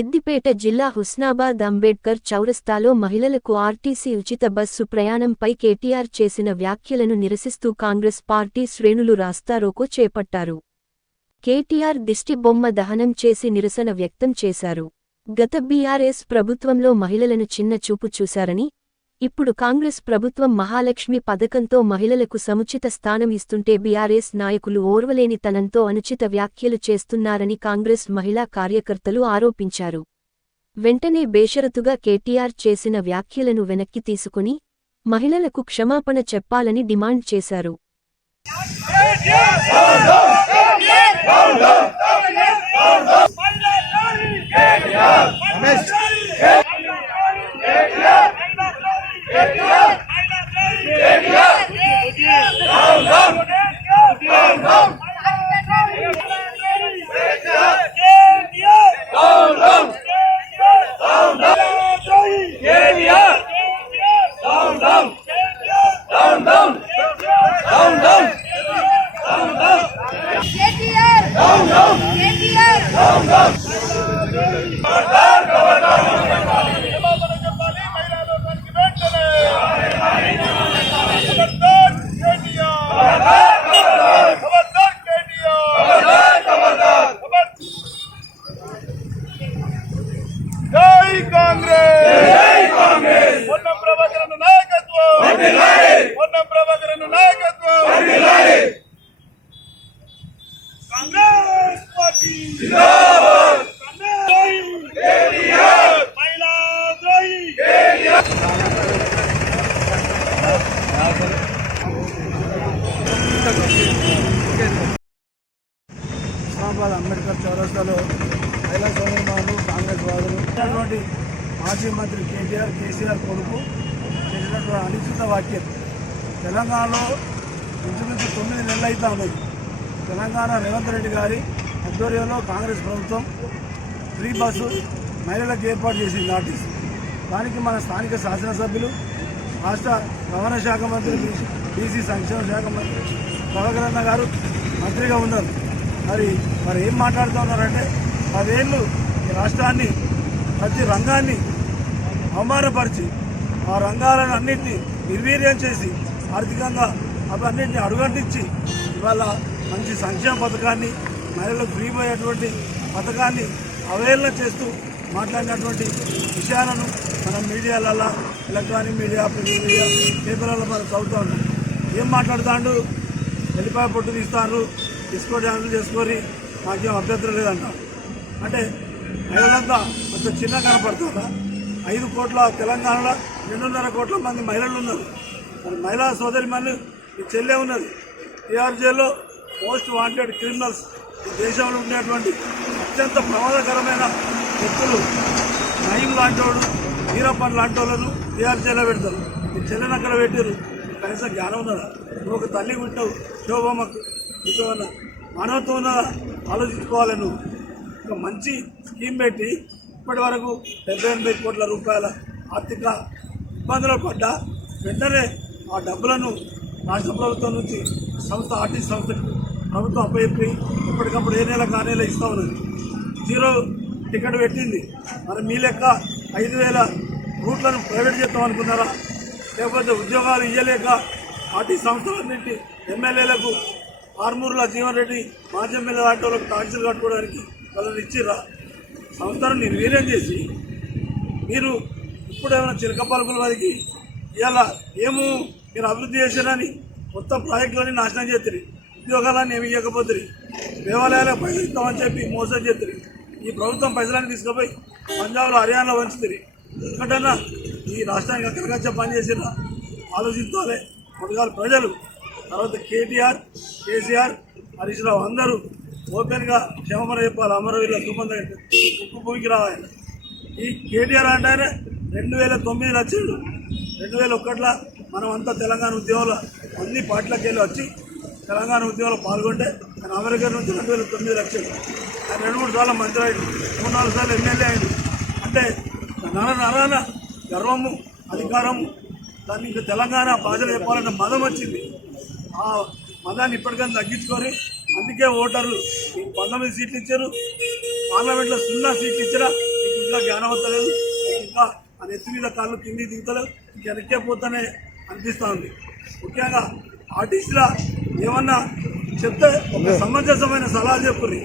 సిద్దిపేట జిల్లా హుస్నాబాద్ అంబేడ్కర్ చౌరస్తాలో మహిళలకు ఆర్టీసీ ఉచిత బస్సు ప్రయాణంపై కేటీఆర్ చేసిన వ్యాఖ్యలను నిరసిస్తూ కాంగ్రెస్ పార్టీ శ్రేణులు రాస్తారోకో చేపట్టారు. కేటీఆర్ దిష్టిబొమ్మ దహనం చేసి నిరసన వ్యక్తం చేశారు. గత బీఆర్ఎస్ ప్రభుత్వంలో మహిళలను చిన్న చూపు చూశారని, ఇప్పుడు కాంగ్రెస్ ప్రభుత్వం మహాలక్ష్మి పథకంతో మహిళలకు సముచిత స్థానం ఇస్తుంటే బీఆర్ఎస్ నాయకులు ఓర్వలేనితనంతో అనుచిత వ్యాఖ్యలు చేస్తున్నారని కాంగ్రెస్ మహిళా కార్యకర్తలు ఆరోపించారు. వెంటనే బేషరతుగా కేటీఆర్ చేసిన వ్యాఖ్యలను వెనక్కి తీసుకుని మహిళలకు క్షమాపణ చెప్పాలని డిమాండ్ చేశారు. హుస్నాబాద్ అంబేడ్కర్ చౌరస్తాలో మహిళా సోదరులు కాంగ్రెస్ వాదులు మాజీ మంత్రి కేసీఆర్ కొడుకు చేసినటువంటి అనుచిత వ్యాఖ్యలు తెలంగాణలో ఇంచుమించు 9 నెలలు అయితే ఉన్నాయి. తెలంగాణ రేవంత్ రెడ్డి గారి ఆధ్వర్యంలో కాంగ్రెస్ ప్రభుత్వం ఫ్రీ బస్సు మహిళలకు ఏర్పాటు చేసింది ఆర్టీసీ. దానికి మన స్థానిక శాసనసభ్యులు, రాష్ట్ర రవాణా శాఖ మంత్రి, బీసీ సంక్షేమ శాఖ మంత్రి ప్రభాకర్ అన్న గారు మంత్రిగా ఉన్నారు. మరి ఏం మాట్లాడుతూ ఉన్నారంటే 10 ఏళ్ళు ఈ రాష్ట్రాన్ని, ప్రతి రంగాన్ని అవమానపరిచి ఆ రంగాలను అన్నింటినీ నిర్వీర్యం చేసి ఆర్థికంగా అవన్నింటినీ అడుగంటించి ఇవాళ మంచి సంక్షేమ పథకాన్ని, మహిళలకు ఫ్రీ పోయేటువంటి పథకాన్ని అవహేళన చేస్తూ మాట్లాడినటువంటి విషయాలను మనం మీడియాలలో, ఎలక్ట్రానిక్ మీడియా, ప్రింట్ మీడియా, పేపర్లలో మనం చదువుతూ ఉన్నాం. ఏం మాట్లాడుతాడు? వెల్లిపాయ పొట్టు తీస్తారు, డిస్కో డ్యాన్సులు చేసుకొని మాకేం అభ్యంతరం లేదంట. అంటే మహిళలంతా అంత చిన్న కనపడుతుందా? 5 కోట్ల తెలంగాణలో 2.5 కోట్ల మంది మహిళలు ఉన్నారు. మరి మహిళా సోదరిమణులు ఈ చెల్లె ఉన్నది. టీఆర్జేలో మోస్ట్ వాంటెడ్ క్రిమినల్స్ ఈ దేశంలో ఉండేటువంటి అత్యంత ప్రమాదకరమైన వ్యక్తులు నయీం లాంటి వాడు, వీరప్పన్ లాంటి వాళ్ళను టీఆర్జేలో పెడతారు. ఈ చెల్లెని అక్కడ పెట్టారు. కనీసం జ్ఞానం ఉన్నదా? నువ్వు ఒక తల్లి పుట్టావు, శోభమ్మకు నీకు మానవత్వం ఉన్నదా? ఆలోచించుకోవాలి. నువ్వు ఒక మంచి స్కీమ్ పెట్టి ఇప్పటి వరకు 78 కోట్ల రూపాయల ఆర్థిక ఇబ్బందులు పడ్డా వెంటనే ఆ డబ్బులను రాష్ట్ర ప్రభుత్వం నుంచి ఆర్టీసీ సంస్థకు ప్రభుత్వం అప్పచెప్పి ఎప్పటికప్పుడు ఏ నెల ఆ నెల ఇస్తా ఉన్నది. 0 టికెట్ పెట్టింది. మరి మీ లెక్క 5,000 రూట్లను ప్రైవేట్ చేద్దాం అనుకున్నారా? లేకపోతే ఉద్యోగాలు ఇవ్వలేక ఆర్టీసీ సంస్థలన్నింటి ఎమ్మెల్యేలకు, ఆర్మూర్ల జీవన్ రెడ్డి మాజీ ఎమ్మెల్యే లాంటి వాళ్ళకి ట్యాక్సీలు కట్టుకోవడానికి వాళ్ళని ఇచ్చిర్రా? సంస్థను నిర్వీర్యం చేసి మీరు ఇప్పుడేమైనా చిలక పలుకుల వారికి ఇలా ఏమో మీరు అభివృద్ధి చేశారని కొత్త ప్రాజెక్టులని నాశనం చేద్దరు, ఉద్యోగాలని ఏమి ఇవ్వకపోతుంది, దేవాలయాలకు పైసలు ఇస్తామని చెప్పి మోసం చేద్దరు. ఈ ప్రభుత్వం పైసలన్నీ తీసుకుపోయి పంజాబ్లో, హర్యానాలో వంచుతుంది. ఎక్కడన్నా ఈ రాష్ట్రానికి అక్కడికొచ్చే పని చేసినా ఆలోచించాలి. మొదటి ప్రజలు, తర్వాత కేసీఆర్, హరీష్ రావు అందరూ ఓపెన్గా క్షమాపణ చెప్పాలి. అమరవీరుల దుమ్మంద ఉక్కు భూమికి రావాలి. ఈ కేటీఆర్ అంటే 2009 వచ్చాడు. 2001లో మనం అంతా తెలంగాణ ఉద్యమంలో అన్ని పార్టీలకు వెళ్ళి వచ్చి తెలంగాణ ఉద్యమంలో పాల్గొంటే ఆయన అమెరికా నుంచి 2009 వచ్చాడు. ఆయన 2-3 సార్లు మంత్రి అయ్యాడు, 3-4 సార్లు ఎమ్మెల్యే అయ్యాడు. అంటే నరాన గర్వము, అధికారము, దాన్ని ఇంకా తెలంగాణ ప్రజలు చెప్పాలంటే మదం వచ్చింది. ఆ మదాన్ని ఇప్పటికైనా తగ్గించుకొని అందుకే ఓటర్లు 19 సీట్లు ఇచ్చారు, పార్లమెంట్లో 0 సీట్లు ఇచ్చినా ఇంకా జ్ఞానం వస్తలేదు, ఇంకా ఆ నెత్తి మీద కాళ్ళు కింది దిగుతలేదు, ఇంకా వెనక్కే పోతానే అనిపిస్తూ ఉంది. ముఖ్యంగా ఆర్టీసీలా ఏమన్నా చెప్తే ఒక సమంజసమైన సలహాలు చెప్పుర్రి.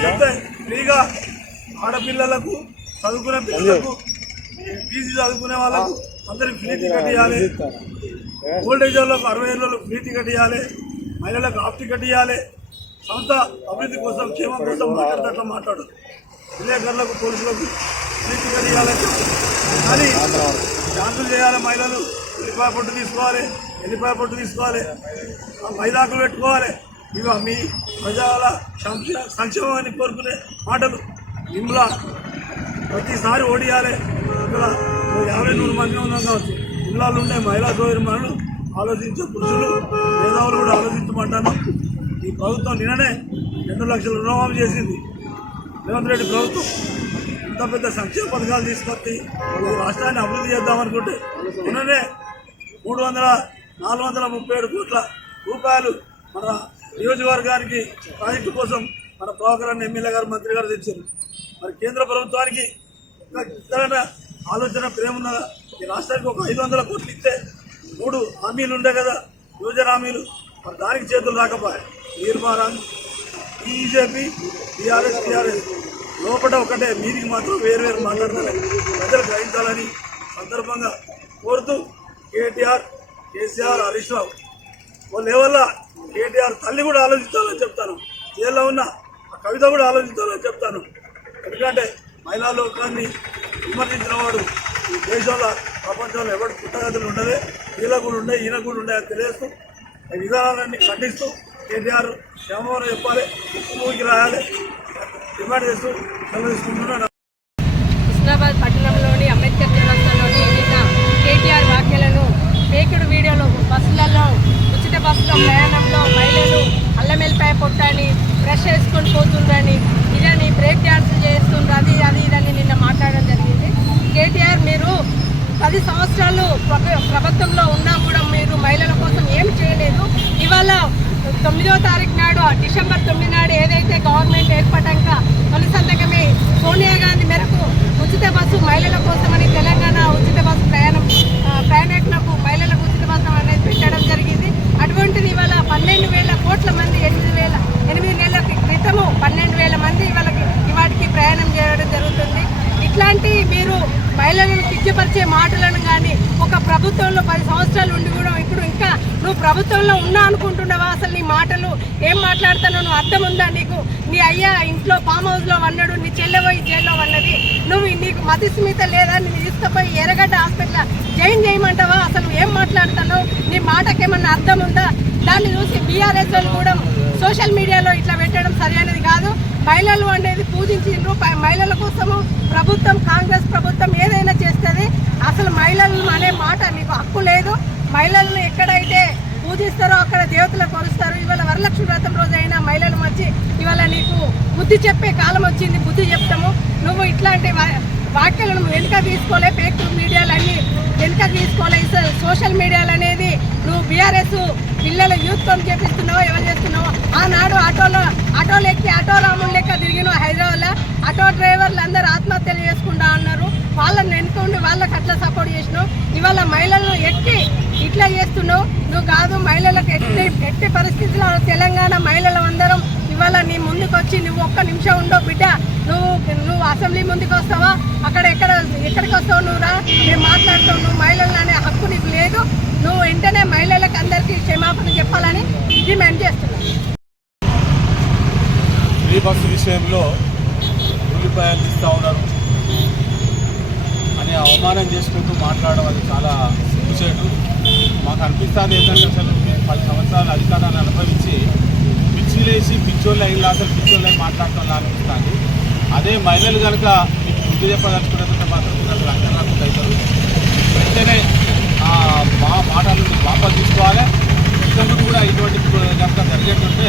చెప్తే ఫ్రీగా ఆడపిల్లలకు చదువుకునే పిల్లలకు పీజీ చదువుకునే వాళ్ళకు అందరికి ఫ్రీ టికెట్ ఇవ్వాలి, ఓల్డేజ్ వాళ్ళకు 60 ఏళ్ళకు ఫ్రీ టికెట్ ఇవ్వాలి, మహిళలకు హాఫ్ టికెట్ ఇవ్వాలి, సంస్థ అభివృద్ధి కోసం క్షేమం కోసం మాట్లాడేటట్లు మాట్లాడు, విలేకరులకు పోలీసులకు ఫ్రీ టికెట్ ఇవ్వాలని కానీ ఛాన్సులు చేయాలి. మహిళలు ఎల్లిపాయ పొట్టు తీసుకోవాలి, మైదాకులు పెట్టుకోవాలి. ఇవి మీ ప్రజల సంక్షేమాన్ని కోరుకునే మాటలు. ఇందులో ప్రతిసారి ఓడియాలి. ఇక్కడ 50-100 మంది ఉన్నాం కావచ్చు, ఇళ్ళలో ఉండే మహిళా సోదరులు ఆలోచించే పురుషులు మేధావులు కూడా ఆలోచించమంటాను. ఈ ప్రభుత్వం నిన్ననే 2 లక్షల రుణమాఫీ చేసింది. రేవంత్ రెడ్డి ప్రభుత్వం ఇంత పెద్ద సంక్షేమ పథకాలు తీసుకొచ్చి ఈ రాష్ట్రాన్ని అభివృద్ధి చేద్దామనుకుంటే నిన్ననే 437 కోట్ల రూపాయలు మన నియోజకవర్గానికి ప్రాజెక్టు కోసం మన ప్రభాకర్ ఎమ్మెల్యే గారు, మంత్రి గారు తెచ్చారు. మరి కేంద్ర ప్రభుత్వానికి ఇతర ఆలోచన ప్రేమ ఈ రాష్ట్రానికి ఒక 500 కోట్లు ఇస్తే 3 హామీలు ఉండే కదా, యోజన హామీలు, మరి దానికి చేతులు రాకపోయాయి. నిర్మాణం బీజేపీ టీఆర్ఎస్ లోపల ఒకటే, మీదికి మాత్రం వేరు మాట్లాడతారు. ప్రజలు గ్రహించాలని సందర్భంగా కోరుతూ కేటీఆర్, కేసీఆర్, హరీష్ రావు ఓ లెవెల్లో కేటీఆర్ తల్లి కూడా ఆలోచించాలని చెప్తాను. జైల్లో ఉన్న ఆ కవిత కూడా ఆలోచించాలని చెప్తాను. ఎందుకంటే మహిళా లోకాన్ని విమర్శించిన వాడు ఈ దేశంలో ప్రపంచంలో ఎవరు పుట్టగతులు ఉండదే, వీళ్ళకు కూడా ఉండే, ఈయన కూడా ఉండే అని తెలియస్తూ ఈ విధానాలన్నీ ఖండిస్తూ కేటీఆర్ క్షేమం చెప్పాలి, ముఖ్యమంత్రికి రాయాలి డిమాండ్ చేస్తూ సెలవు తీసుకుంటున్నాను. హుస్నాబాద్ పట్టణంలోని అంబేద్కర్ చౌరస్తాలోని నిన్న కేటీఆర్ వ్యాఖ్యలను పేకుడు వీడియోలు బస్సులలో ఉచిత బస్సులో ప్రయాణంలో మహిళలు అల్లం వెల్లిపాయ పొట్టని బ్రష్ వేసుకొని పోతుందని, ఇదని బ్రేక్ డ్యాన్సులు చేస్తుండ్రు, అది ఇదని నిన్న మాట్లాడడం జరిగింది. కేటీఆర్, మీరు 10 సంవత్సరాలు ప్రభుత్వంలో ఉన్నా కూడా మీరు మహిళల కోసం ఏం చేయలేదు. ఇవాళ 9వ తారీఖు నాడు, డిసెంబర్ 9 నాడు ఏదైతే గవర్నమెంట్ ఏర్పడ్డాక తొలి సంతకమే సోనియా గాంధీ మేరకు ఉచిత బస్సు మహిళల కోసమని తెలంగాణ ఉచిత బస్సు ప్రయాణికులకు మహిళలకు ఉచిత బస్సు అనేది పెట్టడం జరిగింది. అటువంటిది ఇవాళ 12,000 కోట్ల మంది 8 నెలల క్రితము 12,000 మంది ఇవాటికి ప్రయాణం చేయడం జరుగుతుంది. ఇట్లాంటి మీరు మహిళలను కించపరిచే మాటలను కానీ, ఒక ప్రభుత్వంలో 10 సంవత్సరాలు ఉండి కూడా ఇప్పుడు ఇంకా నువ్వు ప్రభుత్వంలో ఉన్నా అనుకుంటున్నావా? అసలు నీ మాటలు ఏం మాట్లాడుతానో నువ్వు అర్థం ఉందా నీకు? నీ అయ్యా ఇంట్లో ఫామ్ హౌస్లో వన్నాడు, నీ చెల్లెపోయి జైల్లో వన్నది, నీకు మతిస్మిత లేదా? నేను తీసుకుపోయి ఎర్రగడ్డ హాస్పిటల్ జాయిన్ చేయమంటావా? అసలు ఏం మాట్లాడుతానో నీ మాటకేమన్నా అర్థం ఉందా? దాన్ని చూసి బీఆర్ఎస్ వాళ్ళు కూడా సోషల్ మీడియాలో ఇట్లా పెట్టడం సరైనది కాదు. మహిళలు అనేది పూజించిండ్రు, మహిళల కోసము ప్రభుత్వం, కాంగ్రెస్ ప్రభుత్వం ఏదైనా చేస్తుంది. అసలు మహిళలు అనే మాట నీకు హక్కు లేదు. మహిళలను ఎక్కడైతే పూజిస్తారో అక్కడ దేవతలు కొలుస్తారు. ఇవాళ వరలక్ష్మి వ్రతం రోజైనా మహిళలు వచ్చి ఇవాళ నీకు బుద్ధి చెప్పే కాలం వచ్చింది, బుద్ధి చెప్తాము. నువ్వు ఇట్లాంటి వాక్యాలను వెనుక తీసుకోలే, ఫేక్ మీడియాలన్నీ వెనుక తీసుకోలే. సోషల్ మీడియాలు అనేది నువ్వు బీఆర్ఎస్ పిల్లల యూత్ కం చేపిస్తున్నావో ఎవరు చేస్తున్నావో. ఆనాడు ఆటోలు ఎక్కి ఆటో రాములు లెక్క తిరిగినావు హైదరాబాద్లో. ఆటో డ్రైవర్లు అందరూ ఆత్మహత్యలు చేసుకుంటా అన్నారు, వాళ్ళని వెనుకుండి వాళ్ళకి అట్లా సపోర్ట్ చేసినావు. ఇవాళ మహిళలను ఎక్కి ఇట్లా చేస్తున్నావు. నువ్వు కాదు, మహిళలకు ఎట్టి పరిస్థితుల్లో తెలంగాణ మహిళలు అందరం ఇవాళ నీ ముందుకు వచ్చి నువ్వు ఒక్క నిమిషం ఉండవు బిడ్డ, నువ్వు అసెంబ్లీ ముందుకు వస్తావా? ఎక్కడికి వస్తావు? నువ్వు రా, మేము మాట్లాడుతావు. నువ్వు మహిళలు అనే హక్కు నీకు లేదు. నువ్వు వెంటనే మహిళలకు అందరికీ క్షమాపణ చెప్పాలని డిమాండ్ చేస్తున్నాను. ఫ్రీ బస్సు విషయంలో ఉల్లిపాయలు ఇస్తూ ఉన్నారు అని అవమానం చేసుకుంటూ మాట్లాడడం అది చాలా సిగ్గుచేటు. మాకు అనిపిస్తుంది ఏంటంటే అసలు మేము 10 సంవత్సరాలు అధికారాన్ని అనుభవించి పిచ్చిలేసి పిచ్చోళ్ళు అయినా అసలు పిచ్చోళ్ళు అయి మాట్లాడటం అనిపిస్తుంది. అదే మహిళలు కనుక మీకు బుద్ధి చెప్పదలుచుకున్నట్టు మాత్రం అసలు అంకరాకుండా అవుతారు. వెంటనే మా మాటలు వాపసు తీసుకోవాలి. ఇతరులు కూడా ఇటువంటి కనుక జరిగేటుంటే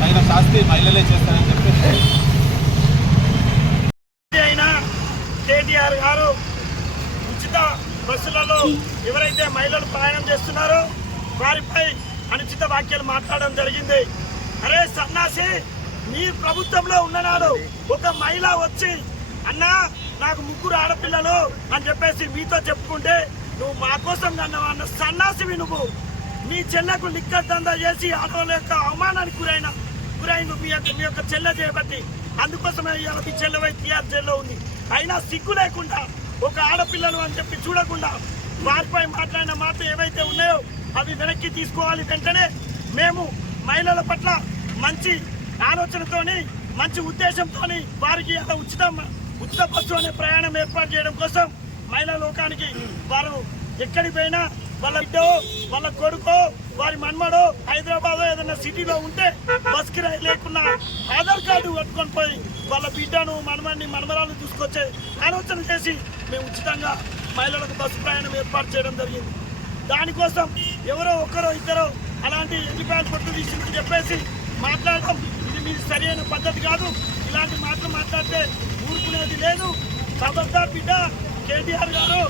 తగిన శాస్త్రి మహిళలే చేస్తారని చెప్పి అయినా కేటీఆర్ గారు ఉచిత బస్సులలో ఎవరైతే మహిళలు ప్రయాణం చేస్తున్నారో వారిపై అనుచిత వ్యాఖ్యలు మాట్లాడడం జరిగింది. అరే సన్నాసి, నీ ప్రభుత్వంలో ఉన్ననాడు ఒక మహిళ వచ్చి అన్నా నాకు 3 ఆడపిల్లలు అని చెప్పేసి మీతో చెప్పుకుంటే నువ్వు మా కోసం కన్నావా అన్న సన్నాసివి నువ్వు. మీ చెల్లెకు లిక్కర్ దందా చేసి ఆడవాళ్ళ యొక్క అవమానానికి గురైన మీ యొక్క చెల్లె చేయబట్టి అందుకోసమే ఇవాళ మీ చెల్లె టీఆర్ జైల్లో ఉంది. అయినా సిగ్గు లేకుండా ఒక ఆడపిల్లలు అని చెప్పి చూడకుండా వారిపై మాట్లాడిన మాటలు ఏవైతే ఉన్నాయో అవి వెనక్కి తీసుకోవాలి. వెంటనే మేము మహిళల పట్ల మంచి ఆలోచనతోని మంచి ఉద్దేశంతోని వారికి ఉచిత బస్సు అనే ప్రయాణం ఏర్పాటు చేయడం కోసం మహిళా లోకానికి వారు ఎక్కడికి పోయినా వాళ్ళ బిడ్డో వాళ్ళ కొడుకో వారి మన్మడో హైదరాబాద్ ఏదైనా సిటీలో ఉంటే బస్ కిరాయి లేకున్నా ఆధార్ కార్డు పట్టుకొని పోయి వాళ్ళ బిడ్డను మనమరాలను తీసుకొచ్చే ఆలోచన చేసి మేము ఉచితంగా మహిళలకు బస్సు ప్రయాణం ఏర్పాటు చేయడం జరిగింది. దానికోసం ఎవరో ఒక్కరో ఇద్దరో అలాంటి ఎల్లిపాయలు పొట్టు తీసిందని చెప్పేసి మాట్లాడడం ఇది మీ సరైన పద్ధతి కాదు. ఇలాంటి మాటలు మాట్లాడితే ఊరుకునేది లేదు. ఖబర్దార్ బిడ్డ కేటీఆర్ గారు.